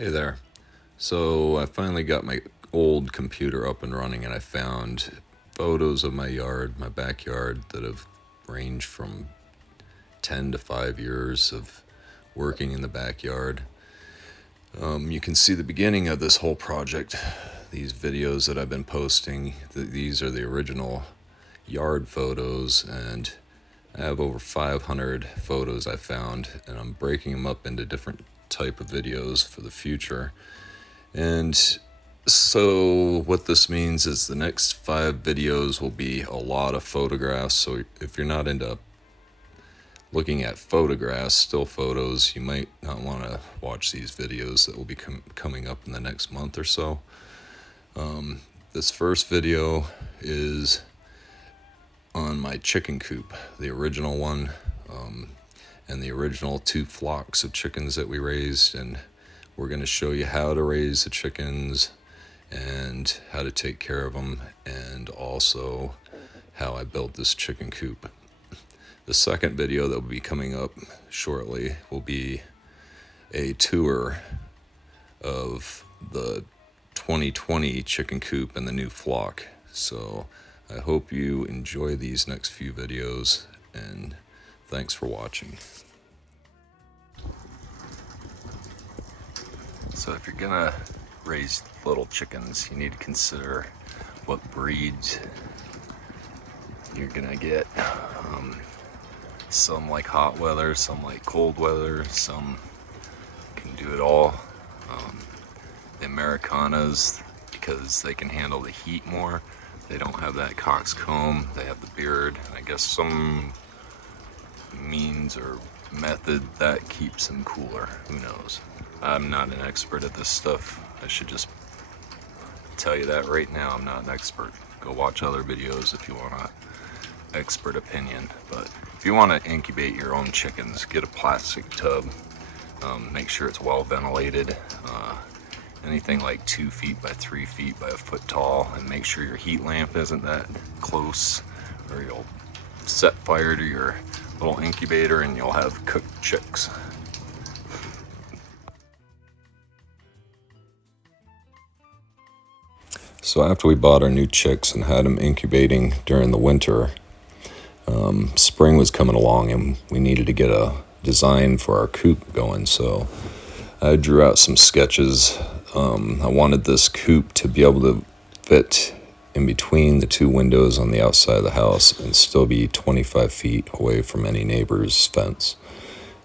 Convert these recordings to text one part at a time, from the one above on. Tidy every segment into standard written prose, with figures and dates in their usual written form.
Hey there. So I finally got my old computer up and running, and I found photos of my yard, my backyard, that have ranged from 10 to 5 years of working in the backyard. You can see the beginning of this whole project. These videos that I've been posting, these are the original yard photos, and I have over 500 photos I found, and I'm breaking them up into different type of videos for the future. And so what this means is the next 5 videos will be a lot of photographs. So if you're not into looking at photographs, still photos, you might not want to watch these videos that will be coming up in the next month or so. This first video is on my chicken coop, the original one, and the original 2 flocks of chickens that we raised, and we're going to show you how to raise the chickens and how to take care of them, and also how I built this chicken coop. The second video that will be coming up shortly will be a tour of the 2020 chicken coop and the new flock. So I hope you enjoy these next few videos, and thanks for watching. So if you're gonna raise little chickens, you need to consider what breeds you're gonna get. Some like hot weather, some like cold weather, some can do it all. The Americanas, because they can handle the heat more, they don't have that coxcomb, they have the beard, and I guess some means or method that keeps them cooler, who knows. I'm not an expert at this stuff. I should just tell you that right now. I'm not an expert. Go watch other videos if you want an expert opinion. But if you want to incubate your own chickens, get a plastic tub. Make sure it's well ventilated. Anything like 2 feet by 3 feet by a foot tall, and make sure your heat lamp isn't that close, or you'll set fire to your little incubator and you'll have cooked chicks. So after we bought our new chicks and had them incubating during the winter, spring was coming along and we needed to get a design for our coop going. So I drew out some sketches. I wanted this coop to be able to fit in between the 2 windows on the outside of the house and still be 25 feet away from any neighbor's fence.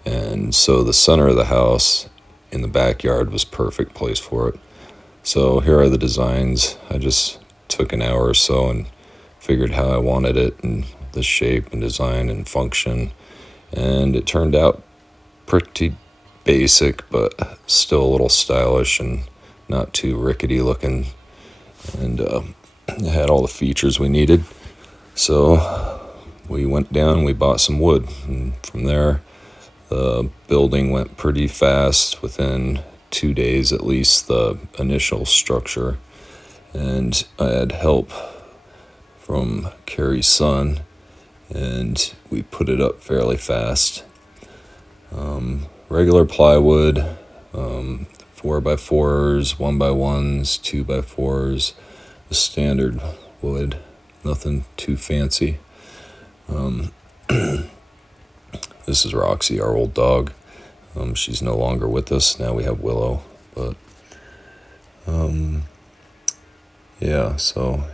And so the center of the house in the backyard was perfect place for it. So here are the designs. I just took an hour or so and figured how I wanted it, and the shape and design and function, and it turned out pretty basic but still a little stylish and not too rickety looking, and it had all the features we needed. So we went down, we bought some wood, and from there the building went pretty fast. Within 2 days at least, the initial structure, and I had help from Carrie's son, and we put it up fairly fast. Regular plywood, 4x4s, 1x1s, 2x4s, the standard wood, nothing too fancy. This is Roxy, our old dog. She's no longer with us. Now we have Willow. But yeah, so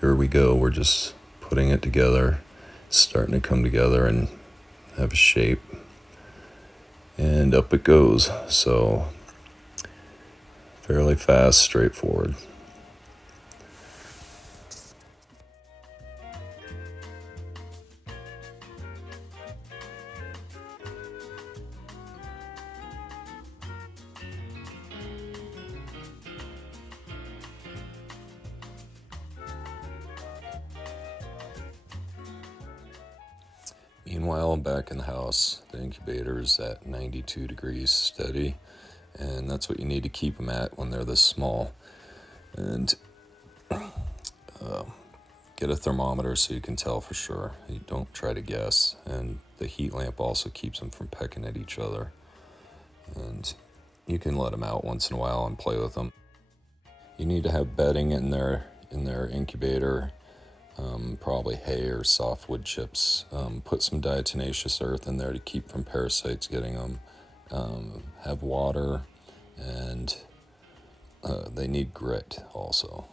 here we go. We're just putting it together, starting to come together and have a shape. And up it goes. So fairly fast, straightforward. Meanwhile, I'm back in the house. The incubator is at 92 degrees steady, and that's what you need to keep them at when they're this small. And get a thermometer so you can tell for sure. You don't try to guess. And the heat lamp also keeps them from pecking at each other. And you can let them out once in a while and play with them. You need to have bedding in their incubator, probably hay or soft wood chips. Put some diatomaceous earth in there to keep from parasites getting them. Have water, and they need grit also.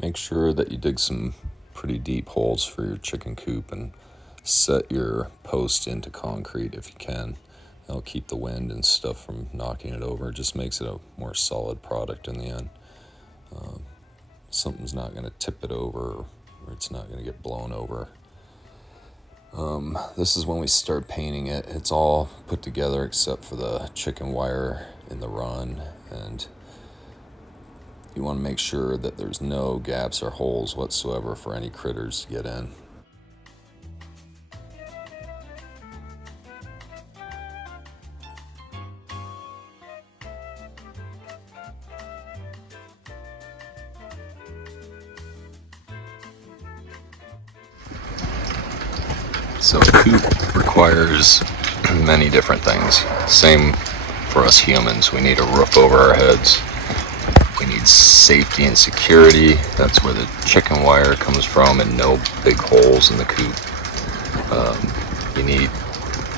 Make sure that you dig some pretty deep holes for your chicken coop and set your post into concrete if you can. That'll keep the wind and stuff from knocking it over. It just makes it a more solid product in the end. Something's not going to tip it over, or it's not going to get blown over. This is when we start painting it. It's all put together except for the chicken wire in the run, and you want to make sure that there's no gaps or holes whatsoever for any critters to get in. So a coop requires many different things. Same for us humans. We need a roof over our heads. We need safety and security. That's where the chicken wire comes from, and no big holes in the coop. You need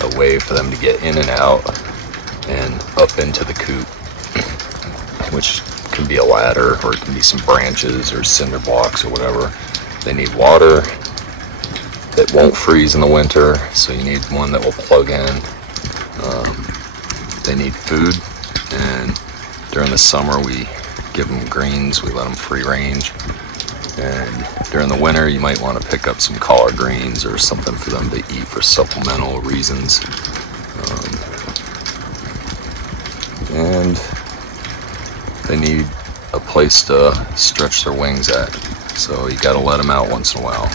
a way for them to get in and out and up into the coop, which can be a ladder, or it can be some branches or cinder blocks or whatever. They need water that won't freeze in the winter, so you need one that will plug in. They need food, and during the summer we give them greens, we let them free range, and during the winter you might want to pick up some collard greens or something for them to eat for supplemental reasons. And they need a place to stretch their wings at, so you got to let them out once in a while.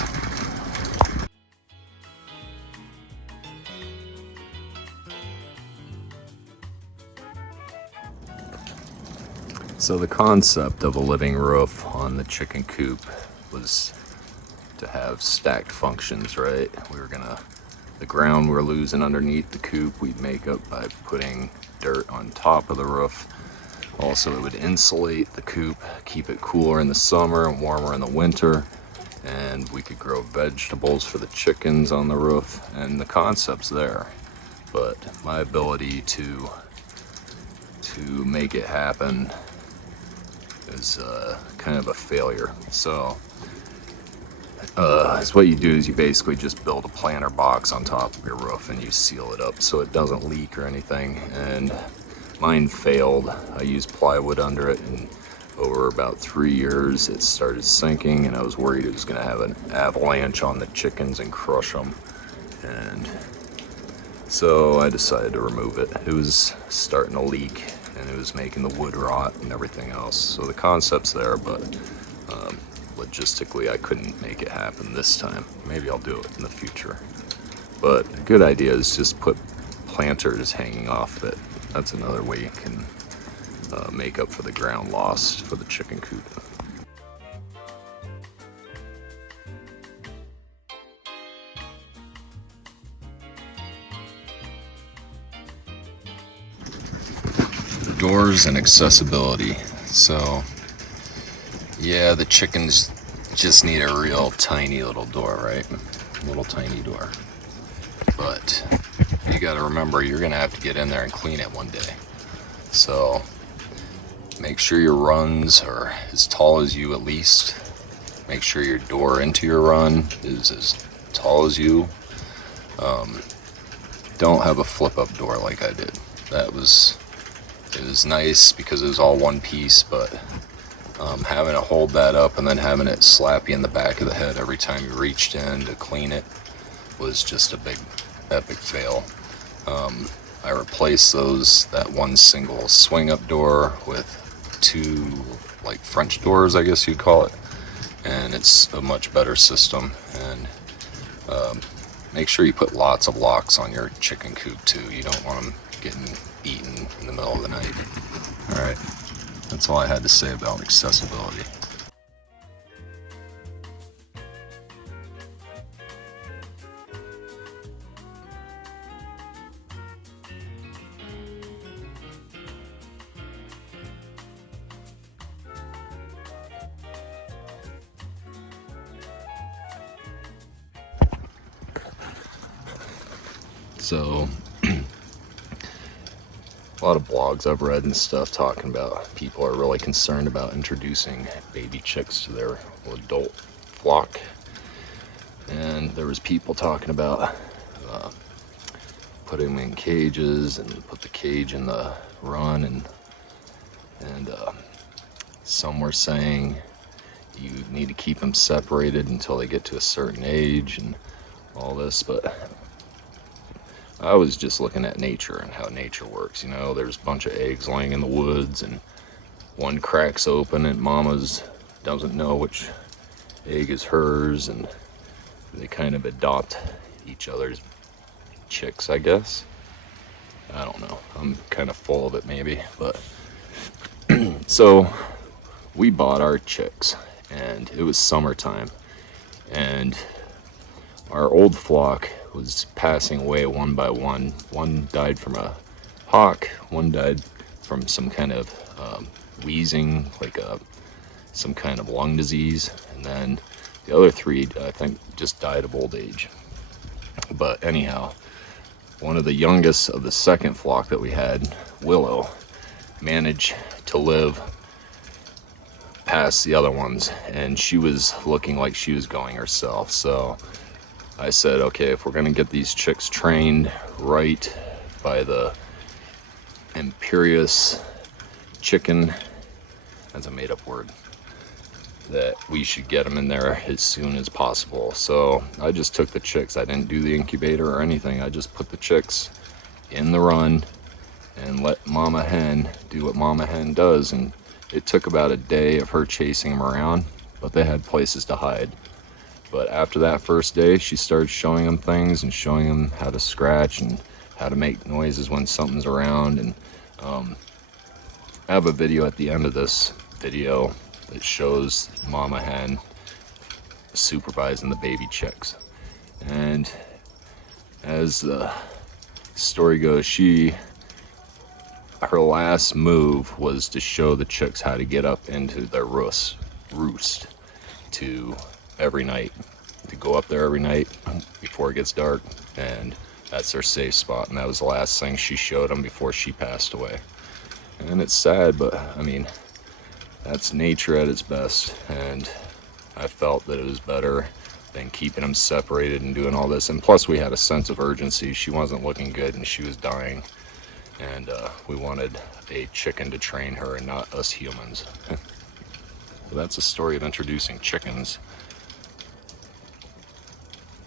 So the concept of a living roof on the chicken coop was to have stacked functions, right? The ground we're losing underneath the coop, we'd make up by putting dirt on top of the roof. Also, it would insulate the coop, keep it cooler in the summer and warmer in the winter. And we could grow vegetables for the chickens on the roof, and the concept's there. But my ability to make it happen is kind of a failure. So what you do is you basically just build a planter box on top of your roof and you seal it up so it doesn't leak or anything. And mine failed. I used plywood under it, and over about 3 years it started sinking, and I was worried it was going to have an avalanche on the chickens and crush them. And so I decided to remove it. It was starting to leak, and it was making the wood rot and everything else. So the concept's there, but logistically I couldn't make it happen this time. Maybe I'll do it in the future. But a good idea is just put planters hanging off it. That's another way you can make up for the ground lost for the chicken coop. Doors and accessibility. So yeah, the chickens just need a real tiny little door, right? A little tiny door. But you got to remember, you're going to have to get in there and clean it one day. So make sure your runs are as tall as you at least. Make sure your door into your run is as tall as you. Don't have a flip-up door like I did. It was nice because it was all one piece, but having to hold that up and then having it slap you in the back of the head every time you reached in to clean it was just a big epic fail. I replaced that one single swing up door with 2 like French doors, I guess you'd call it, and it's a much better system. And make sure you put lots of locks on your chicken coop too. You don't want them getting eaten in the middle of the night. All right, that's all I had to say about accessibility. So a lot of blogs I've read and stuff talking about people are really concerned about introducing baby chicks to their adult flock. And there was people talking about putting them in cages and put the cage in the run, and some were saying you need to keep them separated until they get to a certain age and all this. But I was just looking at nature and how nature works. You know, there's a bunch of eggs laying in the woods, and one cracks open and mama's doesn't know which egg is hers, and they kind of adopt each other's chicks, I guess. I don't know, I'm kind of full of it maybe, but so we bought our chicks, and it was summertime, and our old flock was passing away one by one. One died from a hawk, one died from some kind of wheezing, like some kind of lung disease, and then the other three, I think, just died of old age. But anyhow, one of the youngest of the second flock that we had, Willow, managed to live past the other ones, and she was looking like she was going herself. So I said, okay, if we're gonna get these chicks trained right by the imperious chicken, that's a made-up word, that we should get them in there as soon as possible. So I just took the chicks. I didn't do the incubator or anything. I just put the chicks in the run and let mama hen do what mama hen does. And it took about a day of her chasing them around, but they had places to hide. But after that first day, she started showing them things and showing them how to scratch and how to make noises when something's around. And I have a video at the end of this video that shows mama hen supervising the baby chicks. And as the story goes, her last move was to show the chicks how to get up into their roost to every night, to go up there every night before it gets dark, and that's their safe spot. And that was the last thing she showed them before she passed away. And it's sad, but I mean, that's nature at its best, and I felt that it was better than keeping them separated and doing all this. And plus we had a sense of urgency. She wasn't looking good and she was dying, and we wanted a chicken to train her and not us humans. So that's a story of introducing chickens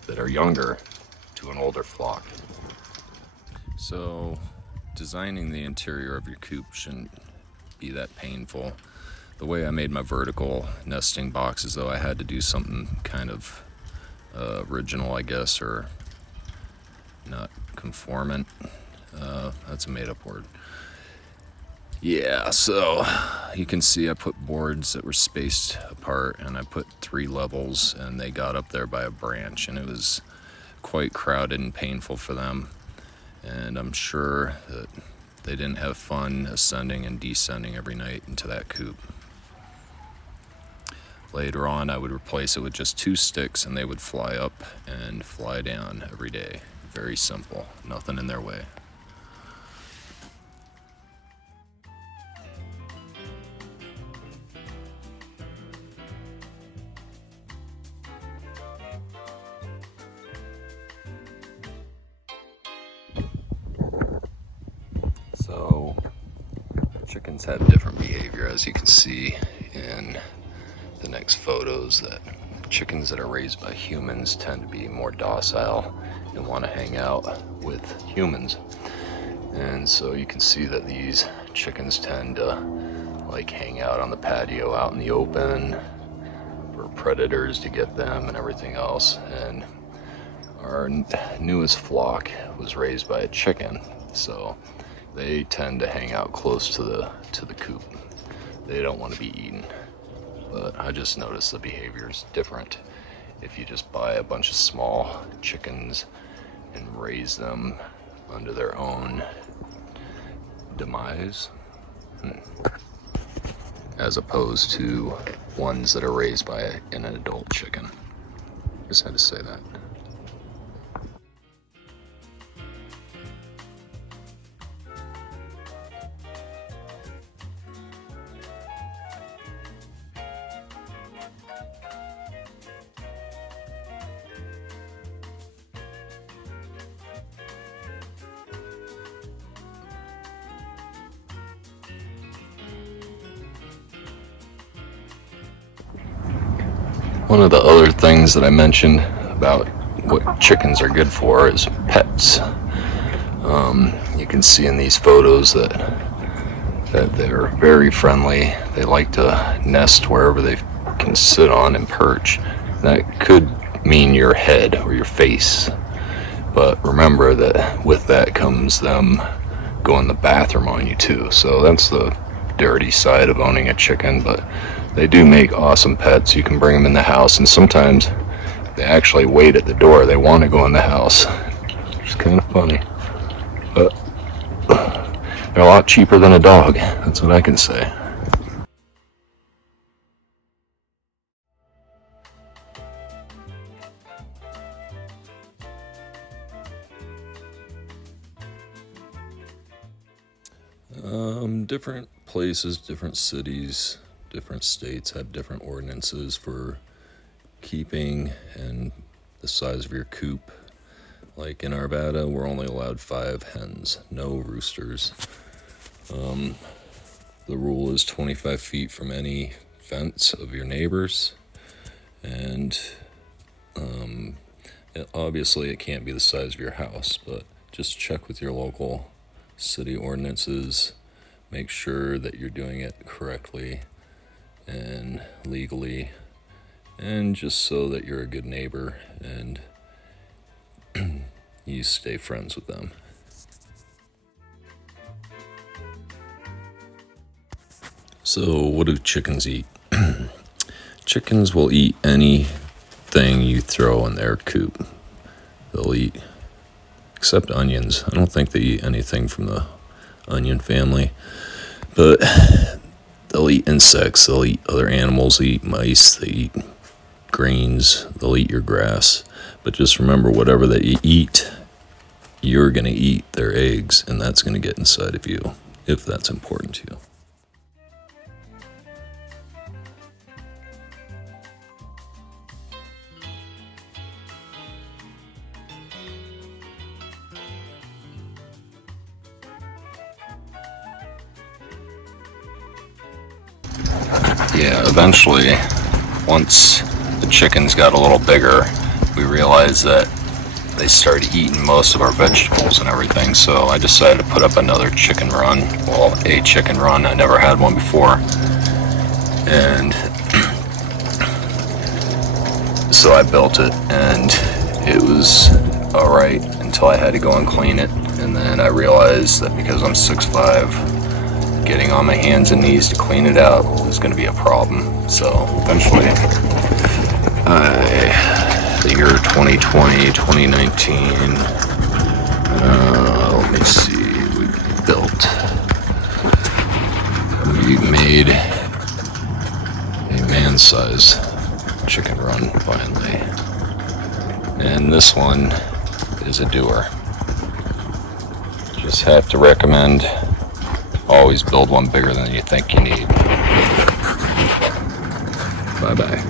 that are younger to an older flock. So designing the interior of your coop shouldn't be that painful. The way I made my vertical nesting boxes, though, I had to do something kind of original, I guess, or not conformant. That's a made-up word. Yeah, so you can see I put boards that were spaced apart, and I put 3 levels, and they got up there by a branch, and it was quite crowded and painful for them. And I'm sure that they didn't have fun ascending and descending every night into that coop. Later on, I would replace it with just 2 sticks, and they would fly up and fly down every day. Very simple, nothing in their way. So chickens have different behavior, as you can see in the next photos, that chickens that are raised by humans tend to be more docile and want to hang out with humans. And so you can see that these chickens tend to like hang out on the patio out in the open for predators to get them and everything else. And our newest flock was raised by a chicken, so they tend to hang out close to the coop. They don't want to be eaten. But I just noticed the behavior is different if you just buy a bunch of small chickens and raise them under their own demise, as opposed to ones that are raised by an adult chicken. Just had to say that. One of the other things that I mentioned about what chickens are good for is pets. You can see in these photos that they're very friendly. They like to nest wherever they can sit on and perch. That could mean your head or your face, but remember that with that comes them going to the bathroom on you too. So that's the dirty side of owning a chicken, but they do make awesome pets. You can bring them in the house, and sometimes they actually wait at the door. They want to go in the house. It's kind of funny, but they're a lot cheaper than a dog. That's what I can say. Different places, different cities, different states have different ordinances for keeping and the size of your coop. Like in Arvada, we're only allowed 5 hens, no roosters. The rule is 25 feet from any fence of your neighbors, and obviously it can't be the size of your house, but just check with your local city ordinances. Make sure that you're doing it correctly and legally, and just so that you're a good neighbor and you stay friends with them. So what do chickens eat? Chickens will eat anything you throw in their coop. They'll eat, except onions. I don't think they eat anything from the onion family, but they'll eat insects, they'll eat other animals, they eat mice, they eat greens, they'll eat your grass. But just remember, whatever they eat, you're going to eat their eggs, and that's going to get inside of you, if that's important to you. Yeah, eventually, once the chickens got a little bigger, we realized that they started eating most of our vegetables and everything, so I decided to put up another chicken run. Well, a chicken run. I never had one before. And so I built it, and it was alright until I had to go and clean it. And then I realized that because I'm 6'5", getting on my hands and knees to clean it out was going to be a problem. So eventually, the year 2020, 2019, let me see, we made a man-sized chicken run finally. And this one is a doer. Just have to recommend, always build one bigger than you think you need. Bye-bye.